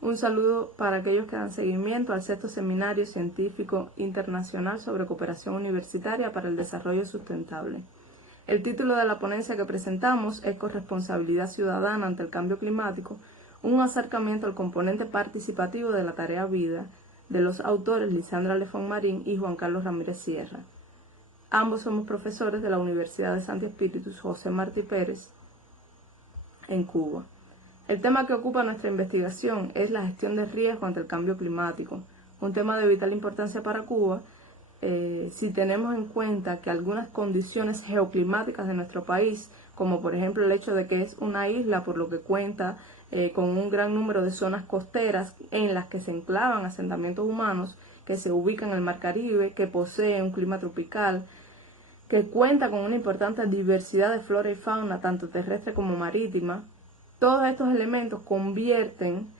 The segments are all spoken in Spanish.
Un saludo para aquellos que dan seguimiento al sexto seminario científico internacional sobre cooperación universitaria para el desarrollo sustentable. El título de la ponencia que presentamos es Corresponsabilidad ciudadana ante el cambio climático, un acercamiento al componente participativo de la tarea vida, de los autores Lisandra Lefón Marín y Juan Carlos Ramírez Sierra. Ambos somos profesores de la Universidad de Santi Espíritus José Martí Pérez en Cuba. El tema que ocupa nuestra investigación es la gestión de riesgo ante el cambio climático, un tema de vital importancia para Cuba si tenemos en cuenta que algunas condiciones geoclimáticas de nuestro país, como por ejemplo el hecho de que es una isla, por lo que cuenta con un gran número de zonas costeras en las que se enclavan asentamientos humanos, que se ubican en el Mar Caribe, que posee un clima tropical, que cuenta con una importante diversidad de flora y fauna, tanto terrestre como marítima. Todos estos elementos convierten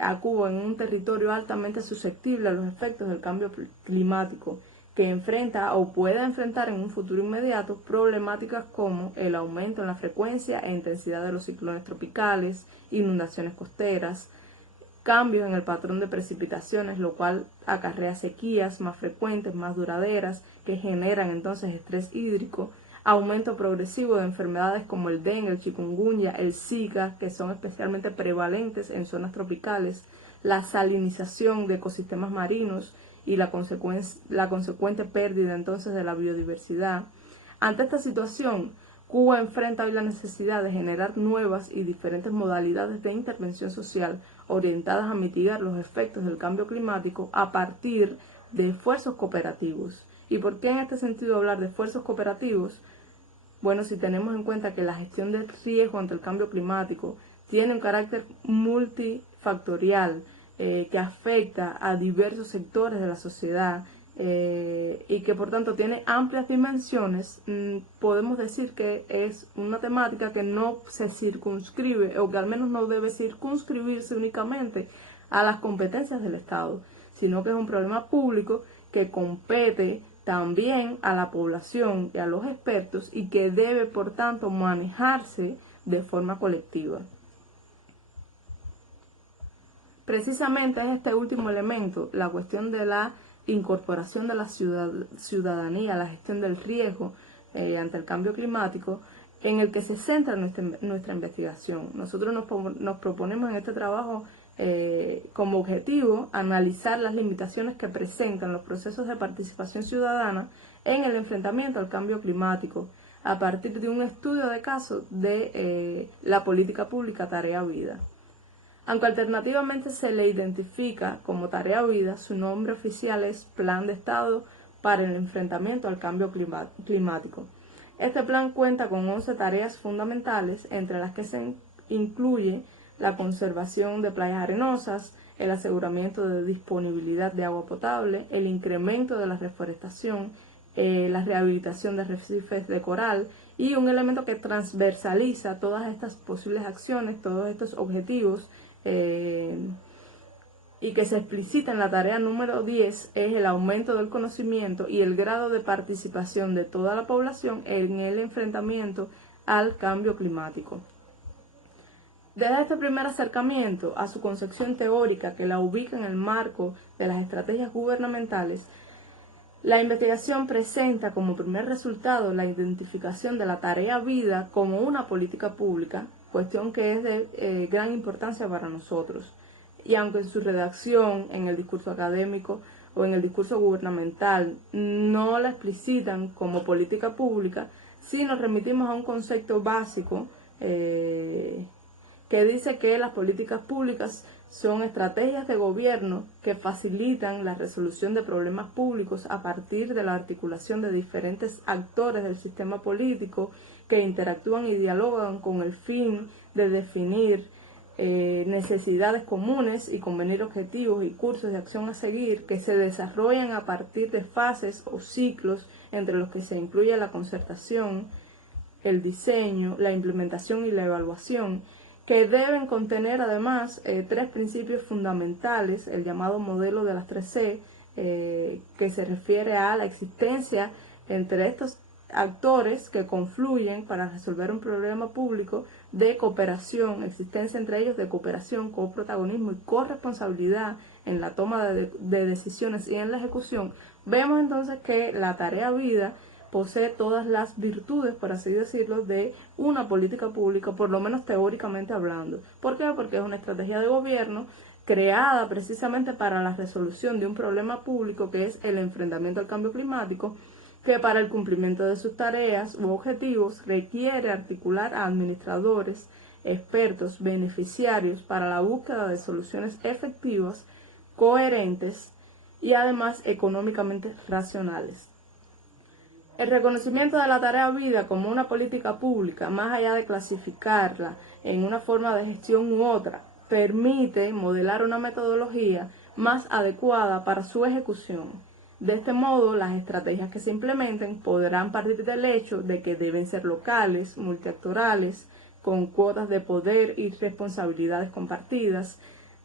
a Cuba en un territorio altamente susceptible a los efectos del cambio climático, que enfrenta o puede enfrentar en un futuro inmediato problemáticas como el aumento en la frecuencia e intensidad de los ciclones tropicales, inundaciones costeras, cambios en el patrón de precipitaciones, lo cual acarrea sequías más frecuentes, más duraderas, que generan entonces estrés hídrico, aumento progresivo de enfermedades como el dengue, el chikungunya, el Zika, que son especialmente prevalentes en zonas tropicales, la salinización de ecosistemas marinos y la consecuente pérdida entonces de la biodiversidad. Ante esta situación, Cuba enfrenta hoy la necesidad de generar nuevas y diferentes modalidades de intervención social orientadas a mitigar los efectos del cambio climático a partir de esfuerzos cooperativos. ¿Y por qué en este sentido hablar de esfuerzos cooperativos? Bueno, si tenemos en cuenta que la gestión del riesgo ante el cambio climático tiene un carácter multifactorial que afecta a diversos sectores de la sociedad y que por tanto tiene amplias dimensiones, podemos decir que es una temática que no se circunscribe o que al menos no debe circunscribirse únicamente a las competencias del Estado, sino que es un problema público que compete también a la población y a los expertos y que debe, por tanto, manejarse de forma colectiva. Precisamente es este último elemento, la cuestión de la incorporación de la ciudadanía a la gestión del riesgo ante el cambio climático, en el que se centra nuestra investigación. Nosotros nos proponemos en este trabajo como objetivo analizar las limitaciones que presentan los procesos de participación ciudadana en el enfrentamiento al cambio climático a partir de un estudio de caso de la política pública Tarea Vida. Aunque alternativamente se le identifica como Tarea Vida, su nombre oficial es Plan de Estado para el Enfrentamiento al Cambio Climático. Este plan cuenta con 11 tareas fundamentales, entre las que se incluye la conservación de playas arenosas, el aseguramiento de disponibilidad de agua potable, el incremento de la reforestación, la rehabilitación de arrecifes de coral y un elemento que transversaliza todas estas posibles acciones, todos estos objetivos y que se explicita en la tarea número 10 es el aumento del conocimiento y el grado de participación de toda la población en el enfrentamiento al cambio climático. Desde este primer acercamiento a su concepción teórica que la ubica en el marco de las estrategias gubernamentales, la investigación presenta como primer resultado la identificación de la tarea vida como una política pública, cuestión que es de gran importancia para nosotros. Y aunque en su redacción, en el discurso académico o en el discurso gubernamental no la explicitan como política pública, sí nos remitimos a un concepto básico que dice que las políticas públicas son estrategias de gobierno que facilitan la resolución de problemas públicos a partir de la articulación de diferentes actores del sistema político que interactúan y dialogan con el fin de definir necesidades comunes y convenir objetivos y cursos de acción a seguir que se desarrollan a partir de fases o ciclos entre los que se incluye la concertación, el diseño, la implementación y la evaluación, que deben contener además 3 principios fundamentales, el llamado modelo de las 3C, que se refiere a la existencia entre estos actores que confluyen para resolver un problema público de cooperación, existencia entre ellos de cooperación, coprotagonismo y corresponsabilidad en la toma de decisiones y en la ejecución, vemos entonces que la tarea vida posee todas las virtudes, por así decirlo, de una política pública, por lo menos teóricamente hablando. ¿Por qué? Porque es una estrategia de gobierno creada precisamente para la resolución de un problema público que es el enfrentamiento al cambio climático, que para el cumplimiento de sus tareas u objetivos requiere articular a administradores, expertos, beneficiarios para la búsqueda de soluciones efectivas, coherentes y además económicamente racionales. El reconocimiento de la tarea vida como una política pública, más allá de clasificarla en una forma de gestión u otra, permite modelar una metodología más adecuada para su ejecución. De este modo, las estrategias que se implementen podrán partir del hecho de que deben ser locales, multiactorales, con cuotas de poder y responsabilidades compartidas,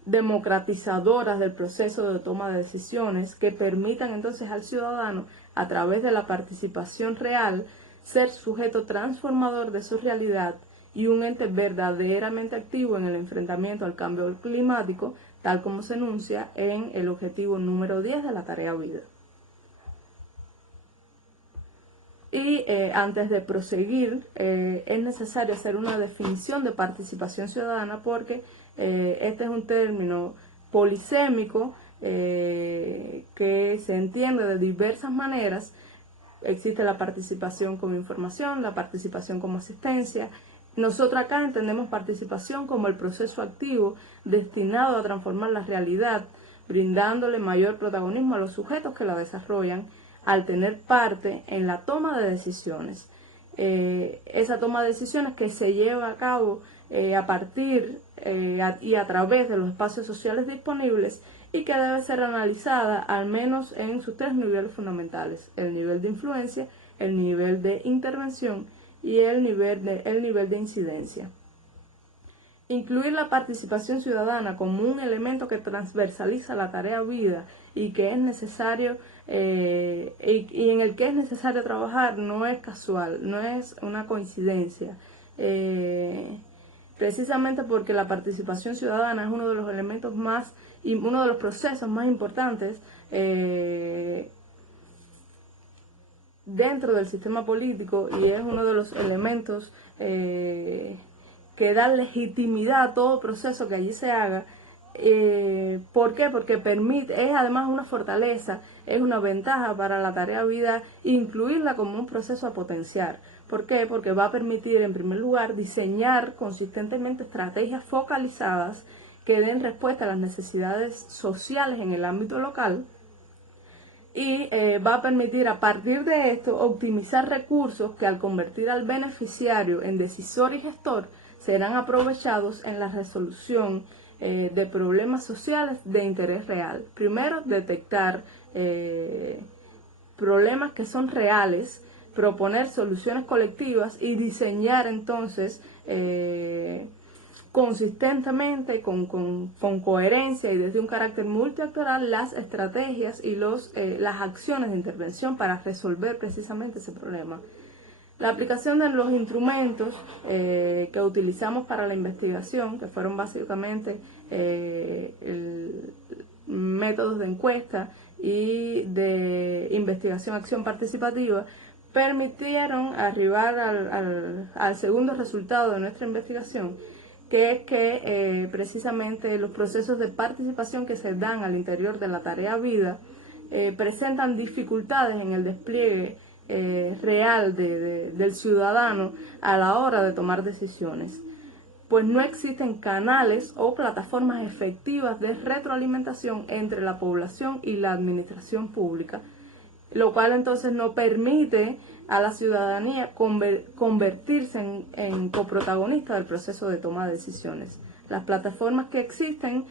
democratizadoras del proceso de toma de decisiones, que permitan entonces al ciudadano, a través de la participación real, ser sujeto transformador de su realidad y un ente verdaderamente activo en el enfrentamiento al cambio climático, tal como se enuncia en el objetivo número 10 de la tarea vida. Y antes de proseguir, es necesario hacer una definición de participación ciudadana porque este es un término polisémico que se entiende de diversas maneras. Existe la participación como información, la participación como asistencia. Nosotros acá entendemos participación como el proceso activo destinado a transformar la realidad, brindándole mayor protagonismo a los sujetos que la desarrollan, al tener parte en la toma de decisiones. Esa toma de decisiones que se lleva a cabo a partir y a través de los espacios sociales disponibles y que debe ser analizada al menos en sus tres niveles fundamentales: el nivel de influencia, el nivel de intervención y el nivel de incidencia. Incluir la participación ciudadana como un elemento que transversaliza la tarea vida y que es necesario y en el que es necesario trabajar no es casual, no es una coincidencia. Precisamente porque la participación ciudadana es uno de los elementos más y uno de los procesos más importantes dentro del sistema político, y es uno de los elementos que da legitimidad a todo proceso que allí se haga. ¿Por qué? Porque es además una fortaleza, es una ventaja para la tarea vida incluirla como un proceso a potenciar. ¿Por qué? Porque va a permitir, en primer lugar, diseñar consistentemente estrategias focalizadas que den respuesta a las necesidades sociales en el ámbito local, y va a permitir a partir de esto optimizar recursos que, al convertir al beneficiario en decisor y gestor, serán aprovechados en la resolución de problemas sociales de interés real. Primero, detectar problemas que son reales, proponer soluciones colectivas y diseñar entonces consistentemente, con coherencia y desde un carácter multiactoral, las estrategias y las acciones de intervención para resolver precisamente ese problema. La aplicación de los instrumentos que utilizamos para la investigación, que fueron básicamente métodos de encuesta y de investigación-acción participativa, permitieron arribar al segundo resultado de nuestra investigación, que es que precisamente los procesos de participación que se dan al interior de la tarea vida presentan dificultades en el despliegue real del ciudadano a la hora de tomar decisiones, pues no existen canales o plataformas efectivas de retroalimentación entre la población y la administración pública, lo cual entonces no permite a la ciudadanía convertirse en coprotagonista del proceso de toma de decisiones. Las plataformas que existen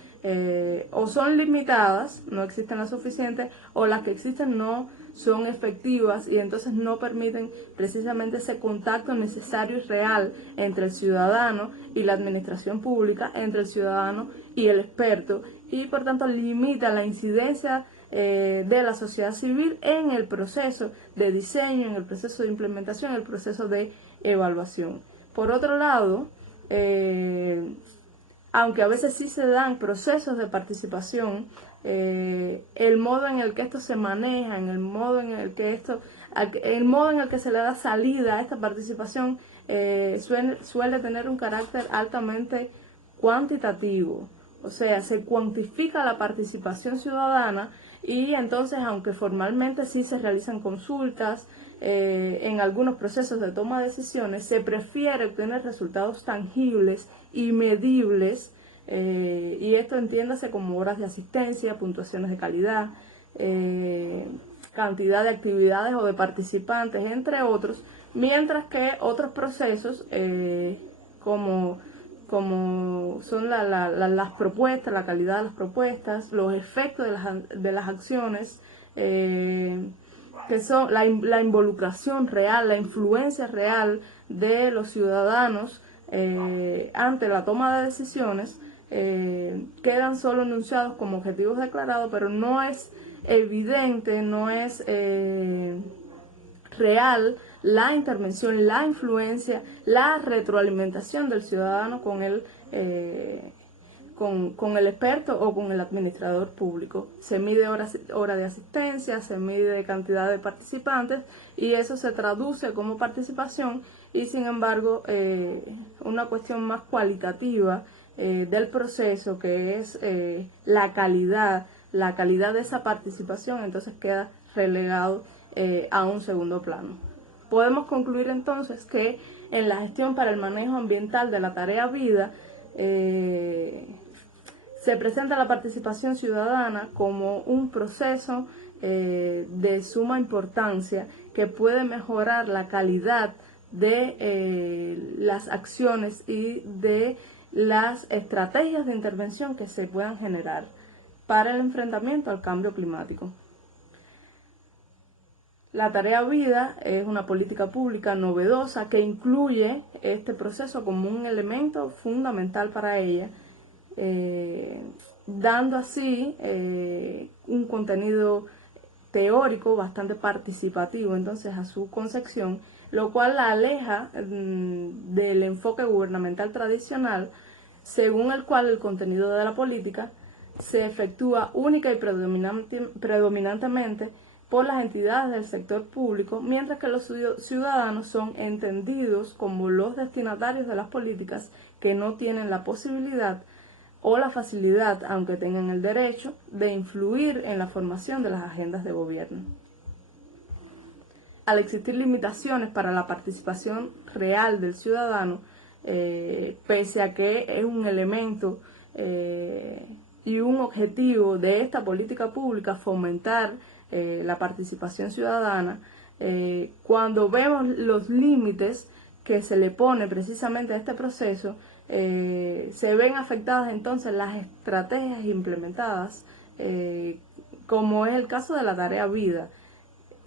o son limitadas, no existen las suficientes, o las que existen no son efectivas y entonces no permiten precisamente ese contacto necesario y real entre el ciudadano y la administración pública, entre el ciudadano y el experto, y por tanto limita la incidencia de la sociedad civil en el proceso de diseño, en el proceso de implementación, en el proceso de evaluación. Por otro lado, aunque a veces sí se dan procesos de participación, el modo en el que esto se maneja, el modo en el que se le da salida a esta participación suele tener un carácter altamente cuantitativo. O sea, se cuantifica la participación ciudadana y entonces, aunque formalmente sí se realizan consultas, en algunos procesos de toma de decisiones, se prefiere obtener resultados tangibles y medibles, y esto entiéndase como horas de asistencia, puntuaciones de calidad, cantidad de actividades o de participantes, entre otros, mientras que otros procesos, como son las propuestas, la calidad de las propuestas, los efectos de las acciones, que son la involucración real, la influencia real de los ciudadanos ante la toma de decisiones, quedan solo enunciados como objetivos declarados, pero no es evidente, no es real la intervención, la influencia, la retroalimentación del ciudadano con el experto o con el administrador público. Se mide hora de asistencia, se mide cantidad de participantes y eso se traduce como participación, y sin embargo una cuestión más cualitativa del proceso, que es la calidad de esa participación, entonces queda relegado a un segundo plano. Podemos concluir entonces que en la gestión para el manejo ambiental de la tarea vida se presenta la participación ciudadana como un proceso de suma importancia que puede mejorar la calidad de las acciones y de las estrategias de intervención que se puedan generar para el enfrentamiento al cambio climático. La tarea vida es una política pública novedosa que incluye este proceso como un elemento fundamental para ella, dando así un contenido teórico bastante participativo entonces a su concepción, lo cual la aleja del enfoque gubernamental tradicional, según el cual el contenido de la política se efectúa única y predominantemente por las entidades del sector público, mientras que los ciudadanos son entendidos como los destinatarios de las políticas que no tienen la posibilidad o la facilidad, aunque tengan el derecho, de influir en la formación de las agendas de gobierno. Al existir limitaciones para la participación real del ciudadano, pese a que es un elemento y un objetivo de esta política pública fomentar la participación ciudadana, cuando vemos los límites que se le pone precisamente a este proceso, se ven afectadas entonces las estrategias implementadas, como es el caso de la tarea vida.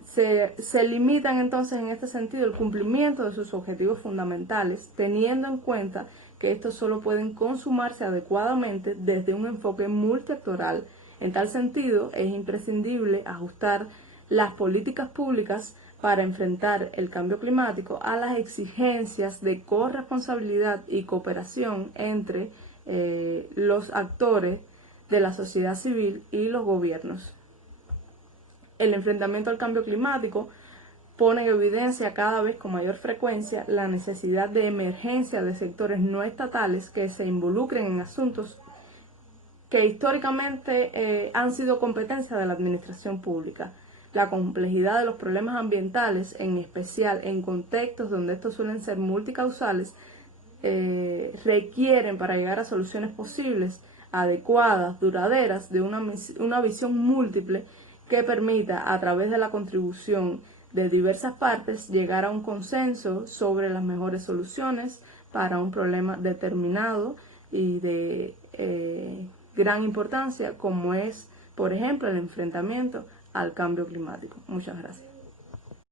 Se limitan entonces en este sentido el cumplimiento de sus objetivos fundamentales, teniendo en cuenta que estos solo pueden consumarse adecuadamente desde un enfoque multisectorial. En tal sentido, es imprescindible ajustar las políticas públicas para enfrentar el cambio climático a las exigencias de corresponsabilidad y cooperación entre los actores de la sociedad civil y los gobiernos. El enfrentamiento al cambio climático pone en evidencia cada vez con mayor frecuencia la necesidad de emergencia de sectores no estatales que se involucren en asuntos que históricamente han sido competencia de la administración pública. La complejidad de los problemas ambientales, en especial en contextos donde estos suelen ser multicausales, requieren, para llegar a soluciones posibles, adecuadas, duraderas, de una visión múltiple que permita, a través de la contribución de diversas partes, llegar a un consenso sobre las mejores soluciones para un problema determinado y de gran importancia, como es, por ejemplo, el enfrentamiento al cambio climático. Muchas gracias.